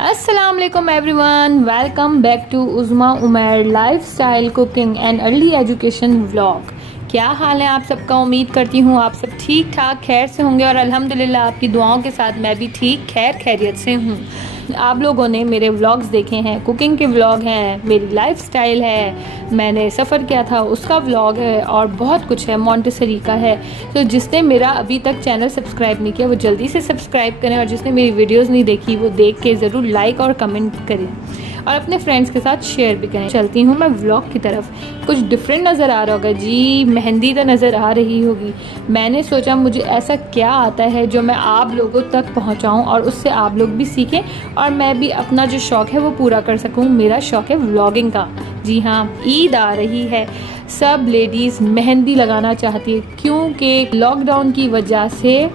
अस्सलाम वालेकुम everyone, welcome back to Uzma Umair lifestyle cooking and early education vlog. क्या हाल है आप सबका? उम्मीद करती हूँ आप सब ठीक ठाक खैर से होंगे और अल्हम्दुलिल्लाह आपकी दुआओं के साथ मैं भी ठीक खैरियत से हूँ। आप लोगों ने मेरे व्लॉग्स देखे हैं, कुकिंग के व्लॉग हैं, मेरी लाइफस्टाइल है, मैंने सफ़र किया था उसका व्लॉग है और बहुत कुछ है, मॉन्टेसरी का है। तो जिसने मेरा अभी तक चैनल सब्सक्राइब नहीं किया वो जल्दी से सब्सक्राइब करें और जिसने मेरी वीडियोस नहीं देखी वो देख के ज़रूर लाइक और कमेंट करें और अपने फ्रेंड्स के साथ शेयर भी करें। चलती हूँ मैं व्लॉग की तरफ। कुछ डिफरेंट नज़र आ रहा होगा जी, मेहंदी तो नज़र आ रही होगी। मैंने सोचा मुझे ऐसा क्या आता है जो मैं आप लोगों तक पहुँचाऊँ और उससे आप लोग भी सीखें और मैं भी अपना जो शौक़ है वो पूरा कर सकूँ। मेरा शौक़ है व्लॉगिंग का। जी हाँ, ईद आ रही है, सब लेडीज़ मेहंदी लगाना चाहती है क्योंकि लॉकडाउन की वजह से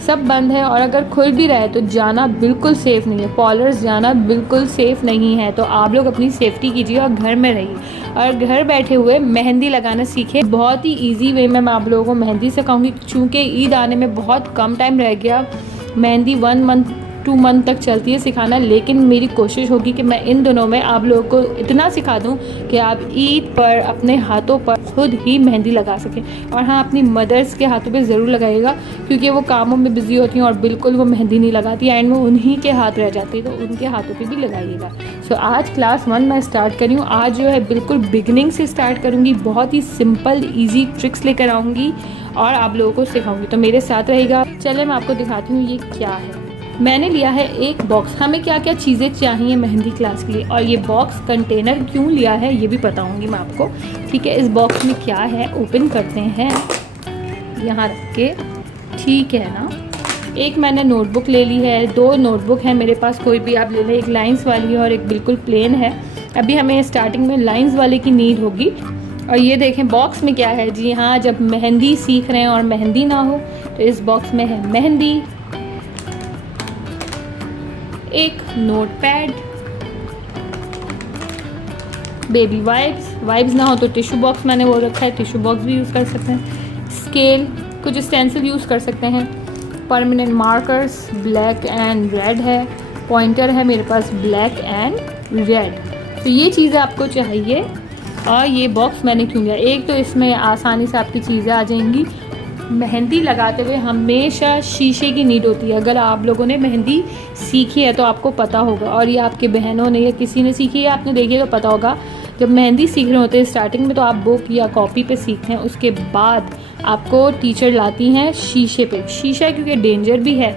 सब बंद है और अगर खुल भी रहा है तो जाना बिल्कुल सेफ़ नहीं है, पार्लर्स जाना बिल्कुल सेफ़ नहीं है। तो आप लोग अपनी सेफ्टी कीजिए और घर में रहिए और घर बैठे हुए मेहंदी लगाना सीखें। बहुत ही इजी वे में मैं आप लोगों को मेहंदी सिखाऊंगी। चूँकि ईद आने में बहुत कम टाइम रह गया, मेहंदी 1 मंथ 2 मंथ तक चलती है सिखाना, लेकिन मेरी कोशिश होगी कि मैं इन दिनों में आप लोगों को इतना सिखा दूं कि आप ईद पर अपने हाथों पर खुद ही मेहंदी लगा सकें। और हाँ, अपनी मदर्स के हाथों पे ज़रूर लगाइएगा क्योंकि वो कामों में बिज़ी होती हैं और बिल्कुल वो मेहंदी नहीं लगाती, एंड में उन्हीं के हाथ रह जाती है, तो उनके हाथों पे भी लगाइएगा। सो आज क्लास 1 मैं स्टार्ट करी हूँ। आज जो है बिल्कुल बिगनिंग से स्टार्ट करूँगी, बहुत ही सिंपल ईजी ट्रिक्स लेकर आऊँगी और आप लोगों को सिखाऊँगी, तो मेरे साथ रहेगा। चले मैं आपको दिखाती हूँ ये क्या है। मैंने लिया है एक बॉक्स। हमें क्या क्या चीज़ें चाहिए मेहंदी क्लास के लिए और ये बॉक्स कंटेनर क्यों लिया है ये भी बताऊंगी मैं आपको। ठीक है, इस बॉक्स में क्या है ओपन करते हैं, यहाँ रख के, ठीक है ना। एक मैंने नोटबुक ले ली है, 2 नोटबुक है मेरे पास, कोई भी आप ले लें। एक लाइंस वाली है और एक बिल्कुल प्लेन है। अभी हमें स्टार्टिंग में लाइंस वाले की नीड होगी। और ये देखें बॉक्स में क्या है। जी हाँ, जब मेहंदी सीख रहे हैं और मेहंदी ना हो तो इस बॉक्स में है मेहंदी, एक नोटपैड, बेबी वाइप्स ना हो तो टिश्यू बॉक्स मैंने वो रखा है, टिश्यू बॉक्स भी यूज़ कर सकते हैं, स्केल, कुछ स्टेंसिल यूज़ कर सकते हैं, permanent markers black and red है, पॉइंटर है मेरे पास ब्लैक एंड रेड। तो ये चीज़ें आपको चाहिए। और ये बॉक्स मैंने क्यों लिया, एक तो इसमें आसानी से आपकी चीज़ें आ जाएंगी। मेहंदी लगाते हुए हमेशा शीशे की नीड होती है। अगर आप लोगों ने मेहंदी सीखी है तो आपको पता होगा, और ये आपके बहनों ने या किसी ने सीखी है आपने देखी है तो पता होगा। जब मेहंदी सीख रहे होते हैं स्टार्टिंग में तो आप बुक या कॉपी पे सीखते हैं, उसके बाद आपको टीचर लाती हैं शीशे पे। शीशा क्योंकि डेंजर भी है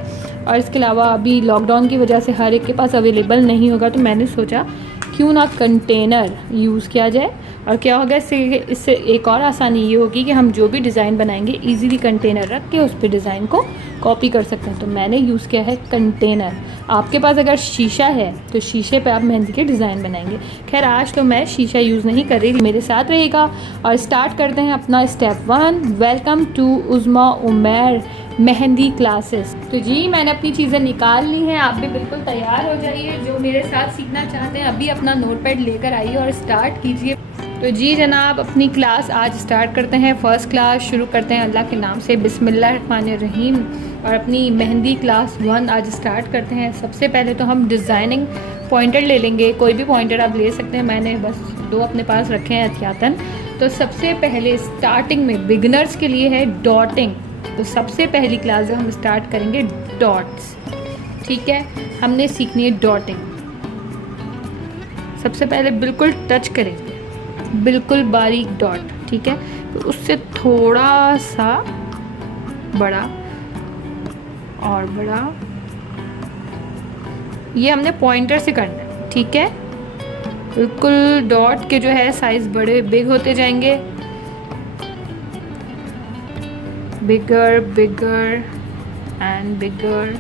और इसके अलावा अभी लॉकडाउन की वजह से हर एक के पास अवेलेबल नहीं होगा, तो मैंने सोचा क्यों ना कंटेनर यूज़ किया जाए। और क्या होगा इससे एक और आसानी ये होगी कि हम जो भी डिज़ाइन बनाएंगे इजीली कंटेनर रख के उस पर डिज़ाइन को कॉपी कर सकते हैं। तो मैंने यूज़ किया है कंटेनर। आपके पास अगर शीशा है तो शीशे पे आप मेहंदी के डिज़ाइन बनाएंगे। खैर आज तो मैं शीशा यूज़ नहीं कर रही, मेरे साथ रहेगा और स्टार्ट करते हैं अपना step 1। Welcome to Uzma Umair mehndi classes. तो जी मैंने अपनी चीज़ें निकाल ली हैं, आप भी बिल्कुल तैयार हो जाइए। जो मेरे साथ सीखना चाहते हैं अभी अपना नोटपैड लेकर आइए और स्टार्ट कीजिए। तो जी जनाब, अपनी क्लास आज स्टार्ट करते हैं। फ़र्स्ट क्लास शुरू करते हैं अल्लाह के नाम से, बिस्मिल्लाहिर्रहमानिर्रहीम। और अपनी मेहंदी क्लास 1 आज स्टार्ट करते हैं। सबसे पहले तो हम डिज़ाइनिंग पॉइंटर ले लेंगे, कोई भी पॉइंटर आप ले सकते हैं, मैंने बस 2 अपने पास रखे हैं एहतियातन। तो सबसे पहले स्टार्टिंग में बिगनर्स के लिए है डॉटिंग। तो सबसे पहली क्लास जो हम स्टार्ट करेंगे डॉट्स, ठीक है, हमने सीखनी है डॉटिंग। सबसे पहले बिल्कुल टच करेंगे, बिल्कुल बारीक डॉट, ठीक है, तो उससे थोड़ा सा बड़ा और बड़ा, ये हमने पॉइंटर से करना है, ठीक है। बिल्कुल डॉट के जो है साइज बड़े बिग होते जाएंगे, बिगर बिगर एंड बिगर।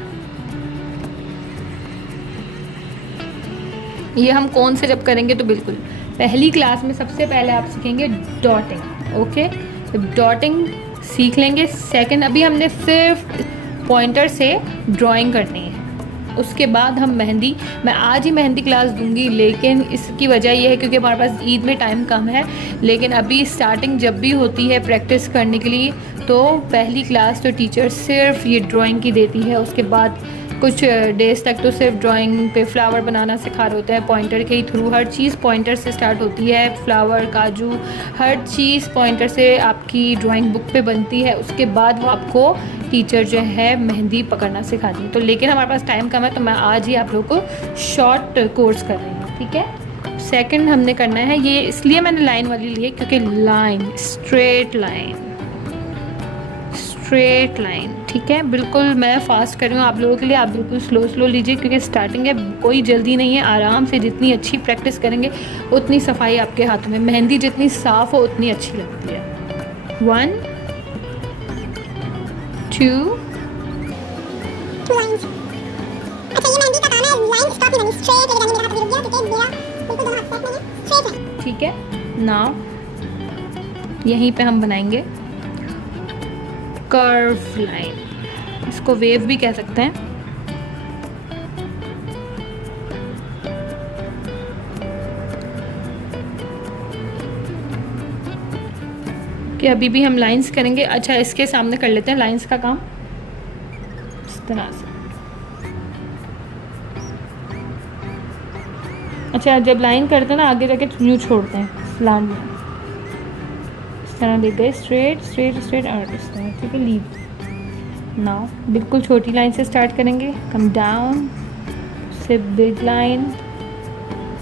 ये हम कौन से जब करेंगे तो बिल्कुल पहली क्लास में सबसे पहले आप सीखेंगे डॉटिंग। ओके, तो डॉटिंग सीख लेंगे। सेकंड, अभी हमने सिर्फ पॉइंटर से ड्राइंग करनी है, उसके बाद हम मेहंदी, मैं आज ही मेहंदी क्लास दूंगी, लेकिन इसकी वजह यह है क्योंकि हमारे पास ईद में टाइम कम है। लेकिन अभी स्टार्टिंग जब भी होती है प्रैक्टिस करने के लिए तो पहली क्लास तो टीचर सिर्फ ये ड्राइंग की देती है, उसके बाद कुछ डेज तक तो सिर्फ ड्राइंग पे फ्लावर बनाना सिखा रहे होते हैं पॉइंटर के ही थ्रू। हर चीज़ पॉइंटर से स्टार्ट होती है, फ्लावर, काजू, हर चीज़ पॉइंटर से आपकी ड्राइंग बुक पे बनती है। उसके बाद वो आपको टीचर जो है मेहंदी पकड़ना सिखाती है। तो लेकिन हमारे पास टाइम कम है, तो मैं आज ही आप लोगों को शॉर्ट कोर्स कर रही हूँ, ठीक है। सेकंड हमने करना है, ये इसलिए मैंने लाइन वाली ली है क्योंकि लाइन, स्ट्रेट लाइन, ठीक है। बिल्कुल मैं फास्ट कर रही हूँ आप लोगों के लिए, आप बिल्कुल स्लो लीजिए क्योंकि स्टार्टिंग है, कोई जल्दी नहीं है। आराम से जितनी अच्छी प्रैक्टिस करेंगे उतनी सफाई आपके हाथों में, मेहंदी जितनी साफ़ हो उतनी अच्छी लगती है। 1 2 लाइंस। अच्छा ये मेहंदी का काम है, लाइन स्टॉप नहीं करनी, स्ट्रेट लेके जानी। मेरा हाथ रुक गया क्योंकि मेरा बिल्कुल दोनों हाथ सेट नहीं है, स्ट्रेट है, ठीक है। नाउ यहीं पे हम बनाएंगे कर्व लाइन, इसको वेव भी कह सकते हैं। कि अभी भी हम लाइंस करेंगे। अच्छा इसके सामने कर लेते हैं लाइंस का काम इस तरह से। अच्छा जब लाइन करते हैं ना आगे जाके यूँ छोड़ते हैं स्लांट में, इस तरह देख गए, स्ट्रेट और इस तरह, ठीक है। लीव। नाउ बिल्कुल छोटी लाइन से स्टार्ट करेंगे, कम डाउन से बिग लाइन,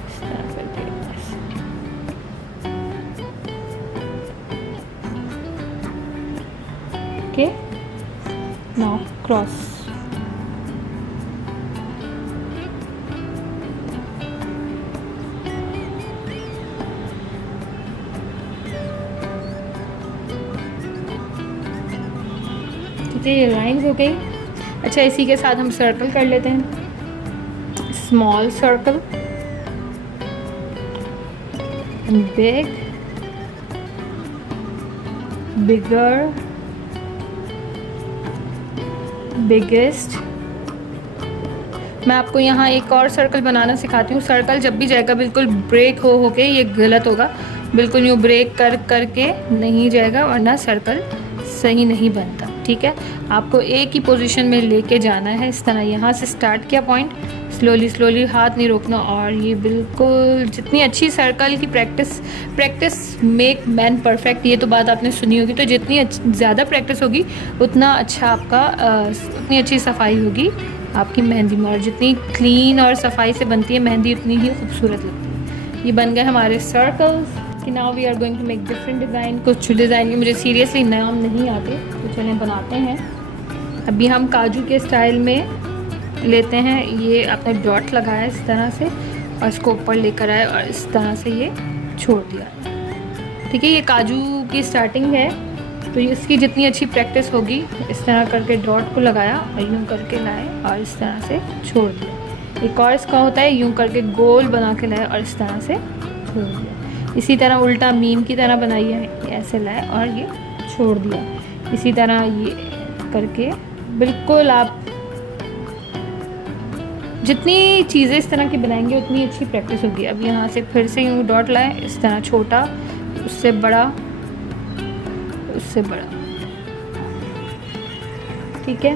इस तरह करके ओके। नाउ क्रॉस, ठीक है। ये लाइन्स हो गई। अच्छा इसी के साथ हम सर्कल कर लेते हैं, स्मॉल सर्कल, बिग, बिगर, बिगेस्ट। मैं आपको यहाँ एक और सर्कल बनाना सिखाती हूँ। सर्कल जब भी जाएगा बिल्कुल ब्रेक हो के, ये गलत होगा, बिल्कुल यूँ ब्रेक करके नहीं जाएगा वरना सर्कल सही नहीं बनता, ठीक है। आपको एक ही पोजीशन में लेके जाना है, इस तरह। यहाँ से स्टार्ट किया पॉइंट, स्लोली हाथ नहीं रोकना। और ये बिल्कुल जितनी अच्छी सर्कल की प्रैक्टिस मेक मैन परफेक्ट, ये तो बात आपने सुनी होगी। तो जितनी ज़्यादा प्रैक्टिस होगी उतना अच्छा आपका उतनी अच्छी सफाई होगी आपकी मेहंदी में, और जितनी क्लीन और सफाई से बनती है मेहंदी उतनी ही खूबसूरत लगती है। ये बन गए हमारे सर्कल्स। कि now we are going to make different design. कुछ डिज़ाइन के मुझे सीरियसली नाम नहीं आते, तो चलें बनाते हैं। अभी हम काजू के स्टाइल में लेते हैं, ये आपने डॉट लगाया इस तरह से और इसको ऊपर लेकर आए और इस तरह से ये छोड़ दिया, ठीक है। ये काजू की स्टार्टिंग है, तो इसकी जितनी अच्छी प्रैक्टिस होगी, इस तरह करके डॉट को लगाया और यूँ करके लाए और इस तरह से छोड़ दिया। एक और इसका होता है, यूँ करके गोल बना के लाए और इस तरह से छोड़ दिया। इसी तरह उल्टा मीम की तरह बनाई है, ऐसे लाए और ये छोड़ दिया। इसी तरह ये करके बिल्कुल आप जितनी चीज़ें इस तरह की बनाएंगे उतनी अच्छी प्रैक्टिस होगी। अब यहाँ से फिर से यूँ डॉट लाए, इस तरह छोटा, उससे बड़ा, उससे बड़ा, ठीक है।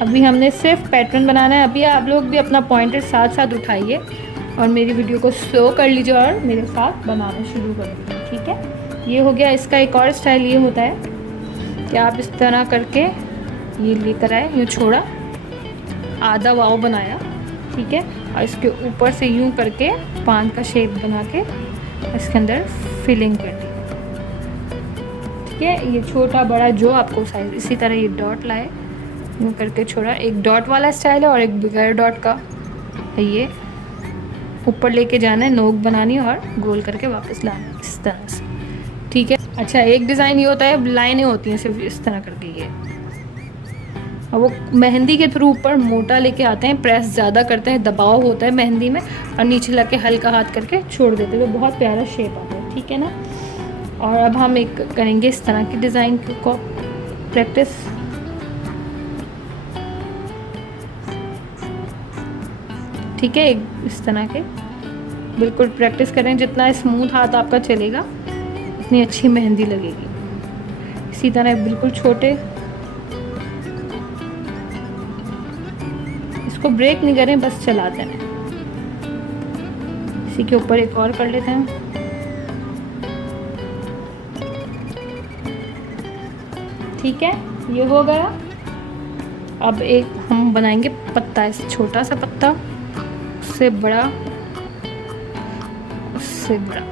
अभी हमने सिर्फ पैटर्न बनाना है। अभी आप लोग भी अपना पॉइंटर साथ उठाइए और मेरी वीडियो को स्लो कर लीजिए और मेरे साथ बनाना शुरू कर दीजिए, ठीक है। ये हो गया। इसका एक और स्टाइल ये होता है कि आप इस तरह करके ये लेकर आए, यूँ छोड़ा, आधा वाव बनाया, ठीक है, और इसके ऊपर से यूँ करके पान का शेप बना के इसके अंदर फिलिंग कर दी, ठीक है। ये छोटा बड़ा जो आपको साइज, इसी तरह ये डॉट लाए, यूँ करके छोड़ा। एक डॉट वाला स्टाइल है और एक बगैर डॉट का है। ये ऊपर लेके जाना है, नोक बनानी और गोल करके वापस लाना इस तरह से, ठीक है। अच्छा एक डिज़ाइन ये होता है, लाइनें होती हैं सिर्फ इस तरह करके, ये और वो मेहंदी के थ्रू ऊपर मोटा लेके आते हैं, प्रेस ज़्यादा करते हैं, दबाव होता है मेहंदी में, और नीचे लगे हल्का हाथ करके छोड़ देते हैं, तो बहुत प्यारा शेप आता है, ठीक है ना। और अब हम एक करेंगे इस तरह की डिज़ाइन को प्रैक्टिस। ठीक है, इस तरह के बिल्कुल प्रैक्टिस करें। जितना स्मूथ हाथ आपका चलेगा उतनी अच्छी मेहंदी लगेगी। इसी तरह बिल्कुल छोटे इसको ब्रेक नहीं करें, बस चलाते हैं। इसी के ऊपर एक और कर लेते हैं। ठीक है, ये हो गया। अब एक हम बनाएंगे पत्ता, इस छोटा सा पत्ता, उससे बड़ा, उससे बड़ा।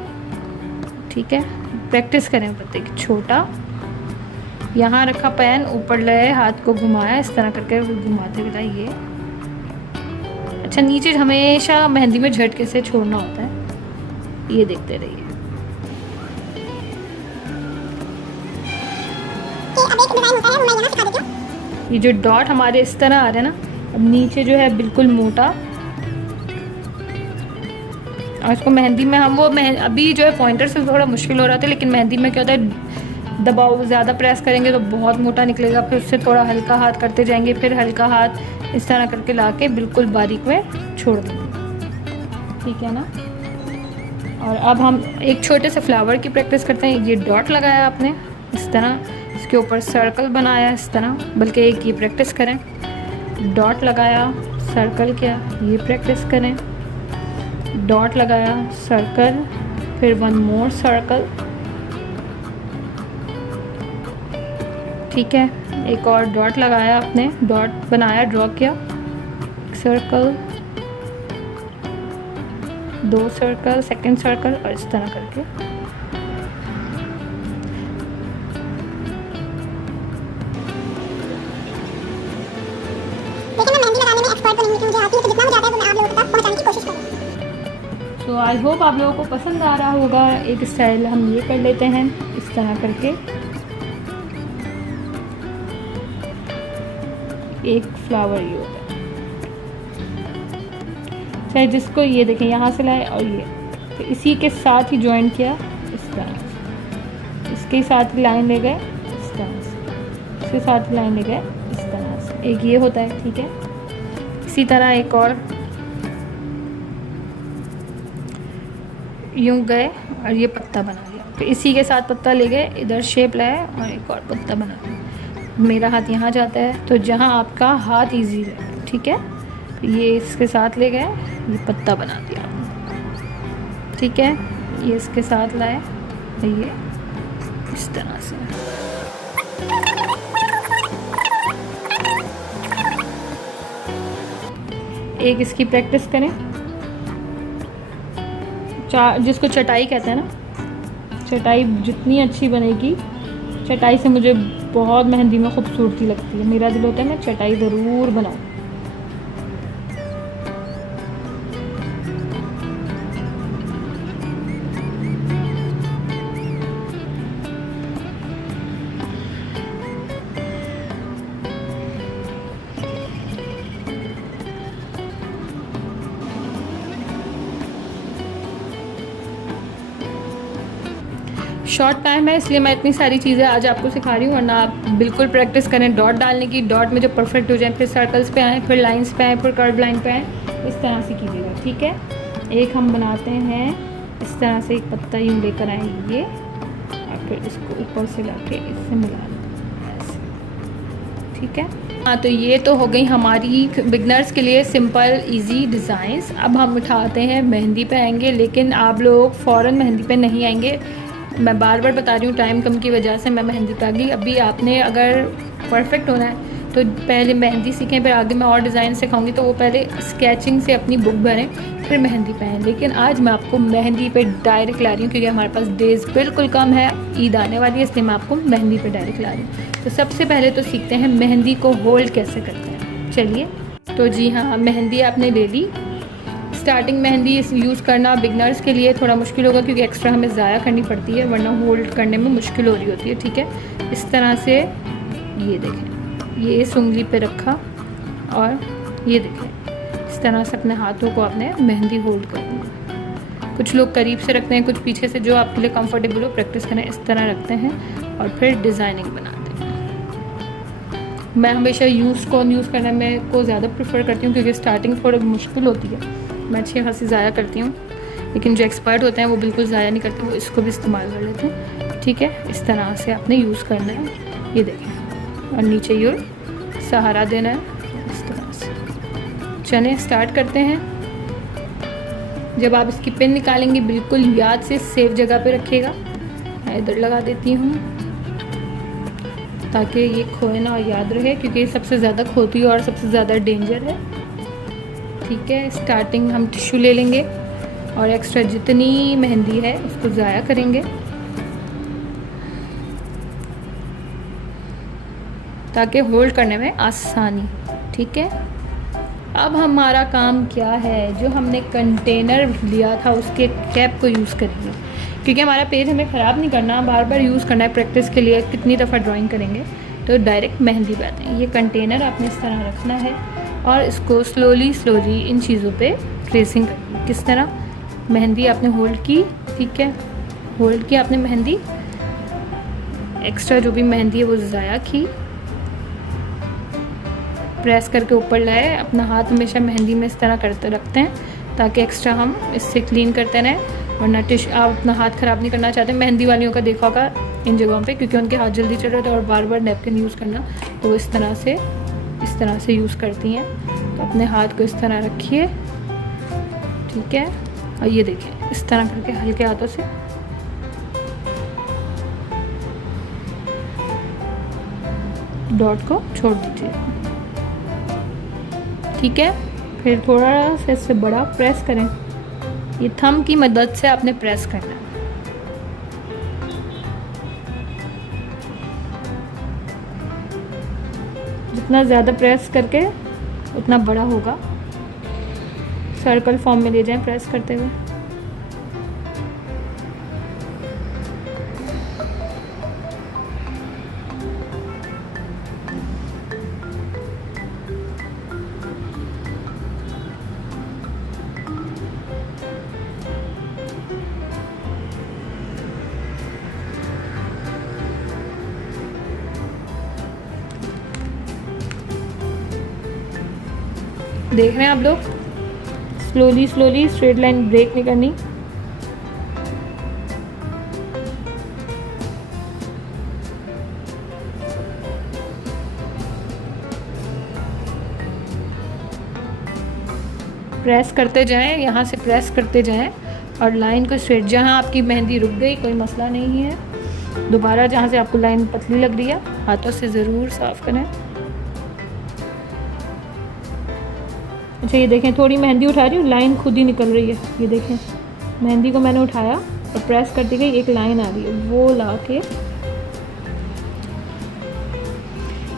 ठीक है, प्रैक्टिस करें पत्ते की। छोटा, यहाँ रखा पेन, ऊपर लाए, हाथ को घुमाया, इस तरह करके घुमाते हुए ये। अच्छा, नीचे हमेशा मेहंदी में झटके से छोड़ना होता है, ये देखते रहिए। अब एक डिजाइन होता है, वो मैं यहाँ सिखा देती हूँ। ये जो डॉट हमारे इस तरह आ रहे हैं ना, अब नीचे जो है बिल्कुल मोटा, और इसको मेहंदी में हम अभी जो है पॉइंटर से थोड़ा मुश्किल हो रहा था, लेकिन मेहंदी में क्या होता है, दबाव ज़्यादा प्रेस करेंगे तो बहुत मोटा निकलेगा, फिर उससे थोड़ा हल्का हाथ करते जाएंगे, फिर हल्का हाथ इस तरह करके लाके बिल्कुल बारीक में छोड़ देंगे। ठीक है ना। और अब हम एक छोटे से फ्लावर की प्रैक्टिस करते हैं। ये डॉट लगाया आपने इस तरह, इसके ऊपर सर्कल बनाया इस तरह, बल्कि एक ये प्रैक्टिस करें, डॉट लगाया, सर्कल किया, ये प्रैक्टिस करें, डॉट लगाया, सर्कल, फिर वन मोर सर्कल। ठीक है, एक और डॉट लगाया आपने, डॉट बनाया, ड्रॉ किया, सर्कल, दो सर्कल, सेकंड सर्कल, और इस तरह करके। लेकिन मैं मेहंदी लगाने में एक्सपर्ट तो नहीं हूँ, मुझे आती है, तो जितना मुझे आता है वो मैं आप लोगों तक पहुँचाने की कोशिश करूँगी। तो आई होप आप लोगों को पसंद आ रहा होगा। एक स्टाइल हम ये कर लेते हैं इस तरह करके, एक फ्लावर ये होता है, चाहे जिसको ये देखें, यहाँ से लाए और ये, तो इसी के साथ ही ज्वाइन किया इस तरह से, इसके साथ ही लाइन ले गए इस तरह से, इसके साथ ही लाइन ले गए इस तरह से, एक ये होता है। ठीक है, इसी तरह एक और यूं गए और ये पत्ता बना लिया, फिर इसी के साथ पत्ता ले गए, इधर शेप लाए और एक और पत्ता बना लिया। मेरा हाथ यहाँ जाता है, तो जहाँ आपका हाथ इजी है, ठीक है, ये इसके साथ ले गए, ये पत्ता बना दिया। ठीक है, ये इसके साथ लाए, ये इस तरह से। एक इसकी प्रैक्टिस करें, जिसको चटाई कहते हैं ना, चटाई जितनी अच्छी बनेगी, चटाई से मुझे बहुत मेहंदी में खूबसूरती लगती है। मेरा दिल होता है मैं चटाई ज़रूर बनाऊँ। शॉर्ट टाइम है इसलिए मैं इतनी सारी चीज़ें आज आपको सिखा रही हूँ, वरना आप बिल्कुल प्रैक्टिस करें डॉट डालने की, डॉट में जो परफेक्ट हो जाए, फिर सर्कल्स पे आएँ, फिर लाइंस पे आएँ, फिर कर्व लाइन पे आएँ, इस तरह से कीजिएगा। ठीक है, एक हम बनाते हैं इस तरह से, एक पत्ता यूँ लेकर आए ये, और फिर इसको ऊपर से लाके इससे मिला दें ऐसे। ठीक है, हाँ, तो ये तो हो गई हमारी बिगनर्स के लिए सिंपल इजी डिज़ाइंस। अब हम उठाते हैं मेहंदी पे आएंगे, लेकिन आप लोग फ़ौरन मेहंदी पे नहीं आएंगे। मैं बार बार बता रही हूँ, टाइम कम की वजह से मैं मेहंदी पे आ गई। अभी आपने अगर परफेक्ट होना है तो पहले मेहंदी सीखें, फिर आगे मैं और डिज़ाइन सिखाऊंगी, तो वो पहले स्केचिंग से अपनी बुक भरें, फिर मेहंदी पे आएँ। लेकिन आज मैं आपको मेहंदी पे डायरेक्ट ला रही हूँ, क्योंकि हमारे पास डेज़ बिल्कुल कम है, ईद आने वाली है, इसलिए मैं आपको मेहंदी पे डायरेक्ट ला रही हूँ। तो सबसे पहले तो सीखते हैं मेहंदी को होल्ड कैसे करते हैं। चलिए, तो जी हाँ, मेहंदी आपने ले ली। स्टार्टिंग मेहंदी यूज़ करना बिगनर्स के लिए थोड़ा मुश्किल होगा, क्योंकि एक्स्ट्रा हमें ज़ाया करनी पड़ती है, वरना होल्ड करने में मुश्किल हो रही होती है। ठीक है, इस तरह से ये देखें, ये इस उंगली पे रखा, और ये देखें इस तरह से अपने हाथों को आपने मेहंदी होल्ड करनी है। कुछ लोग करीब से रखते हैं, कुछ पीछे से, जो आपके लिए कंफर्टेबल हो। प्रैक्टिस करें, इस तरह रखते हैं और फिर डिज़ाइनिंग बनाते हैं। मैं हमेशा यूज़ करने में को ज़्यादा प्रेफर करती हूँ, क्योंकि स्टार्टिंग थोड़ी मुश्किल होती है, मैं अच्छी खासी ज़ाया करती हूँ, लेकिन जो एक्सपर्ट होते हैं वो बिल्कुल ज़ाया नहीं करते, वो इसको भी इस्तेमाल कर लेते हैं। ठीक है, इस तरह से आपने यूज़ करना है, ये देखें, और नीचे ये सहारा देना है इस तरह से। चलें स्टार्ट करते हैं। जब आप इसकी पिन निकालेंगे बिल्कुल याद से सेफ जगह पे रखिएगा। मैं इधर लगा देती हूँ ताकि ये खोए ना और याद रहे, क्योंकि ये सबसे ज़्यादा खोती है और सबसे ज़्यादा डेंजर है। ठीक है, स्टार्टिंग हम टिश्यू ले लेंगे और एक्स्ट्रा जितनी मेहंदी है उसको ज़ाया करेंगे ताकि होल्ड करने में आसानी। ठीक है, अब हमारा काम क्या है, जो हमने कंटेनर लिया था उसके कैप को यूज़ करेंगे, क्योंकि हमारा पेज हमें ख़राब नहीं करना, बार बार यूज़ करना है। प्रैक्टिस के लिए कितनी दफ़ा ड्राइंग करेंगे तो डायरेक्ट मेहंदी पे आते हैं। ये कंटेनर आपने इस तरह रखना है और इसको स्लोली इन चीज़ों पे ट्रेसिंग करनी है। किस तरह, मेहंदी आपने होल्ड की, ठीक है, होल्ड की आपने मेहंदी, एक्स्ट्रा जो भी मेहंदी है वो ज़ाया की, प्रेस करके ऊपर लाए। अपना हाथ हमेशा मेहंदी में इस तरह करते रखते हैं ताकि एक्स्ट्रा हम इससे क्लीन करते रहें, वरना आप अपना हाथ ख़राब नहीं करना चाहते। मेहंदी वालियों का देखा होगा इन जगहों पे, क्योंकि उनके हाथ जल्दी चल रहे थे और बार बार नैपकिन यूज़ करना, तो इस तरह से यूज़ करती हैं। तो अपने हाथ को इस तरह रखिए, ठीक है, और ये देखिए इस तरह करके हल्के हाथों से डॉट को छोड़ दीजिए। ठीक है, फिर थोड़ा सा इससे बड़ा प्रेस करें। ये थंब की मदद से आपने प्रेस करना है। जितना ज़्यादा प्रेस करके उतना बड़ा होगा। सर्कल फॉर्म में ले जाएं प्रेस करते हुए। देख रहे हैं आप लोग, स्लोली स्ट्रेट लाइन ब्रेक नहीं करनी। प्रेस करते जाएं, यहाँ से प्रेस करते जाएं और लाइन को स्ट्रेट, जहाँ आपकी मेहंदी रुक गई कोई मसला नहीं है। दोबारा जहाँ से आपको लाइन पतली लग रही है हाथों से ज़रूर साफ़ करें। अच्छा, ये देखें, थोड़ी मेहंदी उठा रही हूँ, लाइन खुद ही निकल रही है। ये देखें, मेहंदी को मैंने उठाया और प्रेस करती गई, एक लाइन आ रही है, वो ला के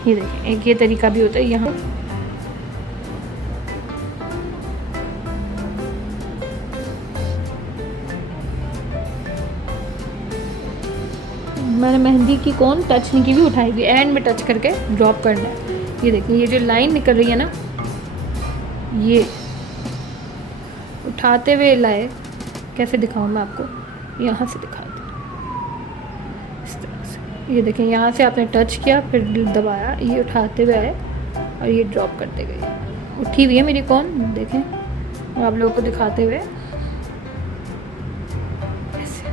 ये देखें। एक ये तरीका भी होता है। यहाँ मैंने मेहंदी की कौन टच नहीं की, भी उठाई हुई, एंड में टच करके ड्रॉप करना है। ये देखिए, ये जो लाइन निकल रही है ना, ये उठाते हुए लाए। कैसे दिखाऊं मैं आपको, यहाँ से दिखाती हूँ इस तरह से। ये देखें, यहाँ से आपने टच किया, फिर दबाया, ये उठाते हुए आए और ये ड्रॉप करते गए। उठी हुई है मेरी कौन, देखें, और आप लोगों को दिखाते हुए ऐसे।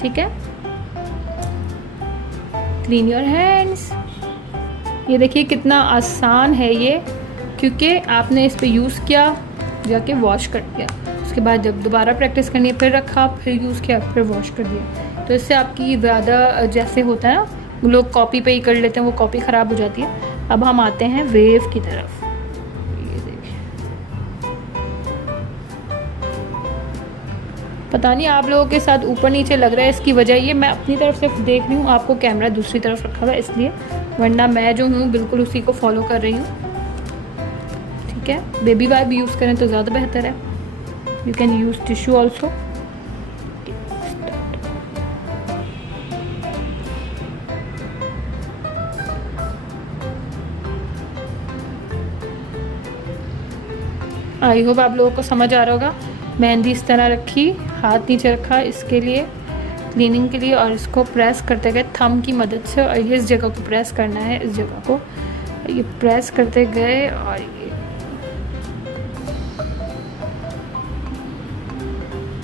ठीक है, क्लीन योर हैंड्स। ये देखिए कितना आसान है ये, क्योंकि आपने इस पे यूज़ किया, जाके वॉश कर दिया, उसके बाद जब दोबारा प्रैक्टिस करनी है फिर रखा, फिर यूज़ किया, फिर वॉश कर दिया। तो इससे आपकी ज़्यादा, जैसे होता है ना लोग कॉपी पे ही कर लेते हैं, वो कॉपी ख़राब हो जाती है। अब हम आते हैं वेव की तरफ। ये देखिए, पता नहीं आप लोगों के साथ ऊपर नीचे लग रहा है, इसकी वजह ये मैं अपनी तरफ से देख रही हूँ, आपको कैमरा दूसरी तरफ रखा हुआ है इसलिए, वरना मैं जो हूँ बिल्कुल उसी को फॉलो कर रही हूँ। ठीक है, बेबी वाइप यूज़ करें तो ज़्यादा बेहतर है। You can use tissue also. I hope आप लोगों को समझ आ रहा होगा। मेहंदी इस तरह रखी, हाथ नीचे रखा इसके लिए, क्लीनिंग के लिए, और इसको प्रेस करते गए थंब की मदद से, और ये इस जगह को प्रेस करना है, इस जगह को ये प्रेस करते गए। और ये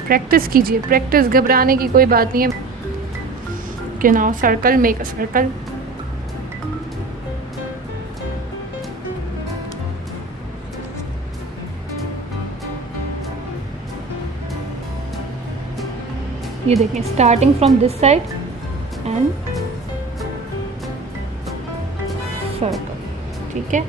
प्रैक्टिस कीजिए, प्रैक्टिस, घबराने की कोई बात नहीं है। कि now circle, make a circle. ये देखें, starting from this side and circle, ठीक है।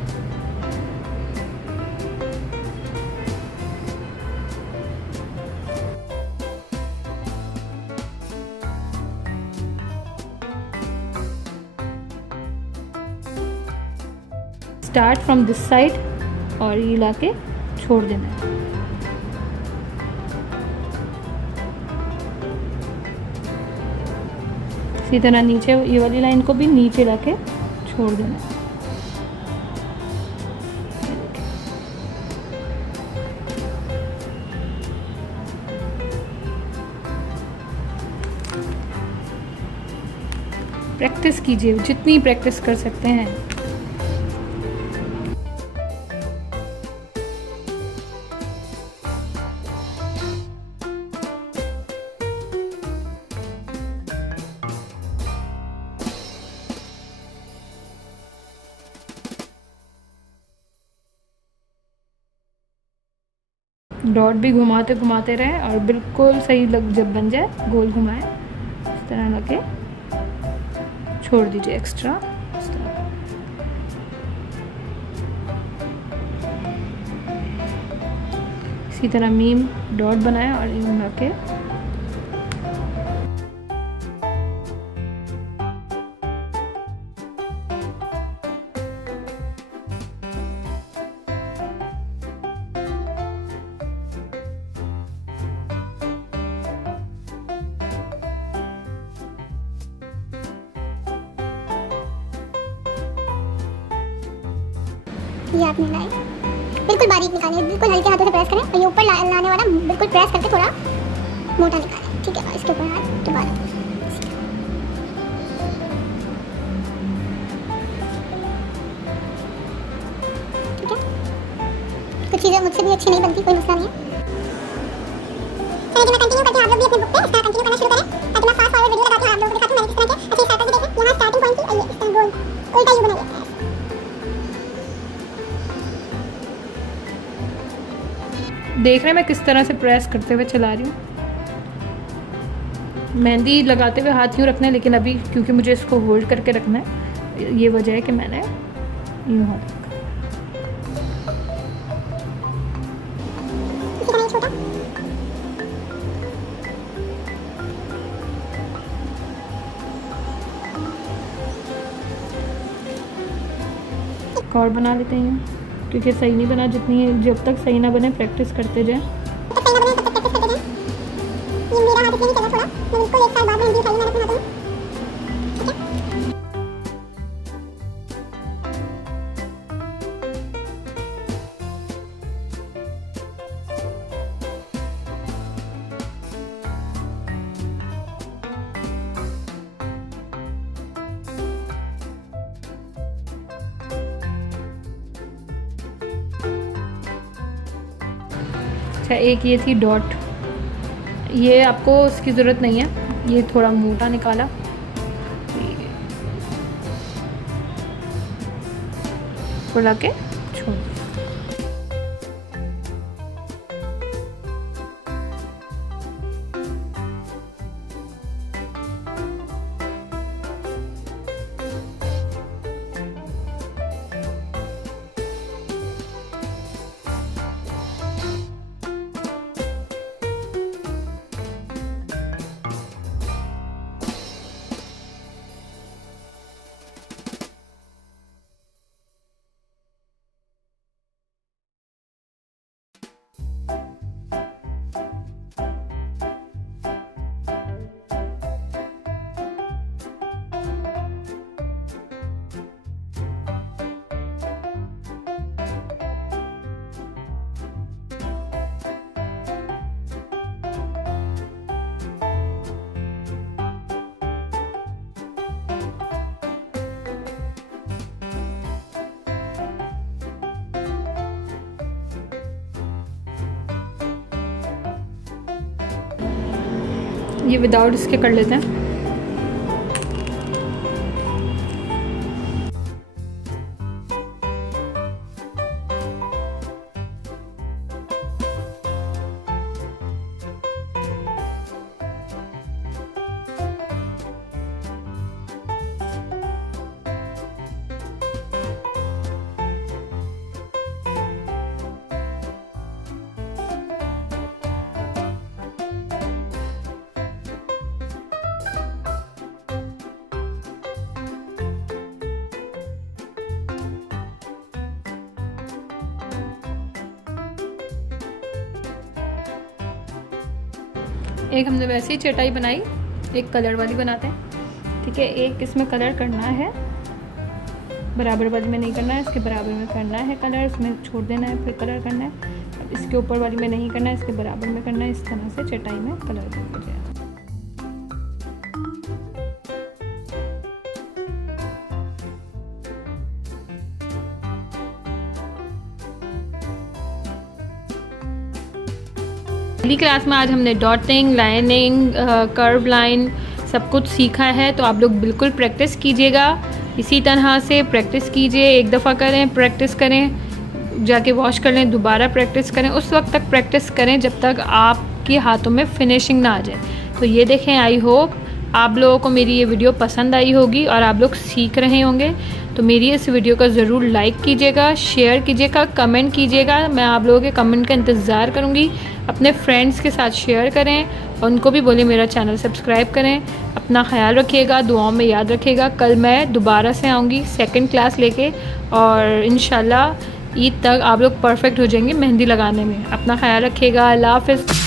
स्टार्ट फ्रॉम दिस साइड और ये लाके छोड़ देना है। इसी तरह नीचे ये वाली लाइन को भी नीचे लाके छोड़ देना है। प्रैक्टिस कीजिए, जितनी प्रैक्टिस कर सकते हैं। डॉट भी घुमाते घुमाते रहे और बिल्कुल सही लग जब बन जाए गोल घुमाएं, इस तरह लगे छोड़ दीजिए एक्स्ट्रा इस तरह। इसी तरह मीम डॉट बनाएं और यूं लगे ये आपने लाए बिल्कुल बारीक निकालें, बिल्कुल हल्के हाथों से प्रेस करें और ये ऊपर लाने वाला बिल्कुल प्रेस करके थोड़ा मोटा निकालें, ठीक है। और इसके ऊपर हाथ दोबारा, ठीक है। कुछ चीज़ें मुझसे भी अच्छी नहीं बनती, कोई मसला नहीं है। चलिए मैं कंटिन्यू करती हूँ, आप लोग भी अपने बुक पे इस तरह कंटिन्यू करना शुरू करें ताकि मैं फास्ट फॉरवर्ड वीडियो लगाती हूँ, आप लोगों को दिखाती हूँ मैंने किस तरह के अच्छे स्टार्टर भी देखें। यहाँ स्टार्टिंग पॉइंट थी, ये इस तरह गोल उल्टा यू बनाइए। देख रहे हैं मैं किस तरह से प्रेस करते हुए चला रही हूँ। मेहंदी लगाते हुए हाथ यूँ रखना है, लेकिन अभी क्योंकि मुझे इसको होल्ड करके रखना है, ये वजह है कि मैंने यूँ हाथ रखा। एक और बना लेते हैं क्योंकि सही नहीं बना, जितनी जब तक सही ना बने प्रैक्टिस करते जाएं। ये मेरा हाथ इसलिए नहीं चला थोड़ा, मैं बिल्कुल एक साल बाद मेहंदी उठाई मैंने अपने हाथों में, ठीक है। अच्छा, एक ये थी डॉट, ये आपको इसकी ज़रूरत नहीं है, ये थोड़ा मोटा निकाला, खुला के छोड़। ये विदाउट इसके कर लेते हैं। एक हमने वैसे ही चटाई बनाई, एक कलर वाली बनाते हैं, ठीक है। एक इसमें कलर करना है, बराबर वाली में नहीं करना है, इसके बराबर में करना है कलर, इसमें छोड़ देना है, फिर कलर करना है। अब इसके ऊपर वाली में नहीं करना है, इसके बराबर में करना है। इस तरह से चटाई में कलर कर दिया। पहली क्लास में आज हमने डॉटिंग, लाइनिंग, कर्व लाइन सब कुछ सीखा है, तो आप लोग बिल्कुल प्रैक्टिस कीजिएगा। इसी तरह से प्रैक्टिस कीजिए, एक दफ़ा करें, प्रैक्टिस करें, जाके वॉश कर लें, दोबारा प्रैक्टिस करें, उस वक्त तक प्रैक्टिस करें जब तक आपके हाथों में फिनिशिंग ना आ जाए। तो ये देखें, आई होप आप लोगों को मेरी ये वीडियो पसंद आई होगी और आप लोग सीख रहे होंगे। तो मेरी इस वीडियो का ज़रूर लाइक कीजिएगा, शेयर कीजिएगा, कमेंट कीजिएगा। मैं आप लोगों के कमेंट का इंतज़ार करूँगी। अपने फ्रेंड्स के साथ शेयर करें और उनको भी बोलें मेरा चैनल सब्सक्राइब करें। अपना ख्याल रखिएगा, दुआओं में याद रखिएगा। कल मैं दोबारा से आऊँगी सेकंड क्लास लेके, और इंशाल्लाह ईद तक आप लोग परफेक्ट हो जाएंगे मेहंदी लगाने में। अपना ख्याल रखिएगा। अल्लाह हाफ़िज़।